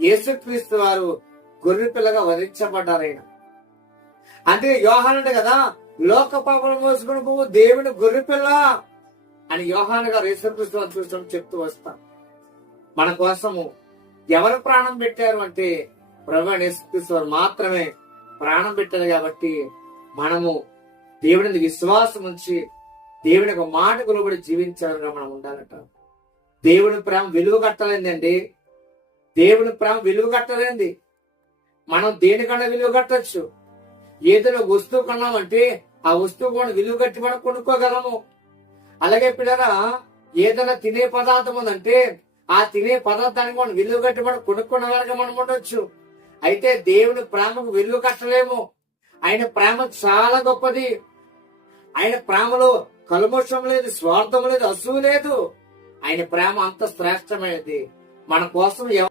యేసుక్రీస్తు వారు గొర్రె పిల్లగా వధించబడ్డారు. ఆయన అందుకే యోహాను అంటే కదా, లోక పాపలు మోసుకుని పోవు దేవుని గొర్రె పిల్ల అని యోహాను గారు యేసుక్రీస్తు వారు చూస్తాం చెప్తూ వస్తాం. మన కోసము ఎవరు ప్రాణం పెట్టారు అంటే ప్రభువైన యేసుక్రీస్తు వారు మాత్రమే ప్రాణం పెట్టారు. కాబట్టి మనము దేవుని విశ్వాసం ఉంచి దేవుని ఒక మాట కొలుబడి జీవించాలిగా మనం ఉండాలట. దేవుని ప్రేమ విలువ కట్టలేదండి. దేవుని ప్రేమ విలువ కట్టలేంది. మనం దేనికన్నా విలువ కట్టచ్చు. ఏదైనా వస్తువు కొన్నామంటే ఆ వస్తువు కూడా విలువ కట్టి మనం కొనుక్కోగలము. అలాగే పిల్లరా, ఏదైనా తినే పదార్థం ఉందంటే ఆ తినే పదార్థానికి మనం విలువ కట్టి మనం కొనుక్కున్న వరకు మనం ఉండొచ్చు. అయితే దేవుని ప్రేమకు విలువ కట్టలేము. ఆయన ప్రేమ చాలా గొప్పది. ఆయన ప్రేమలో కల్మషం లేదు, స్వార్థం లేదు, అసూయ లేదు. ఆయన ప్రేమ అంత శ్రేష్టమైనది. మన కోసం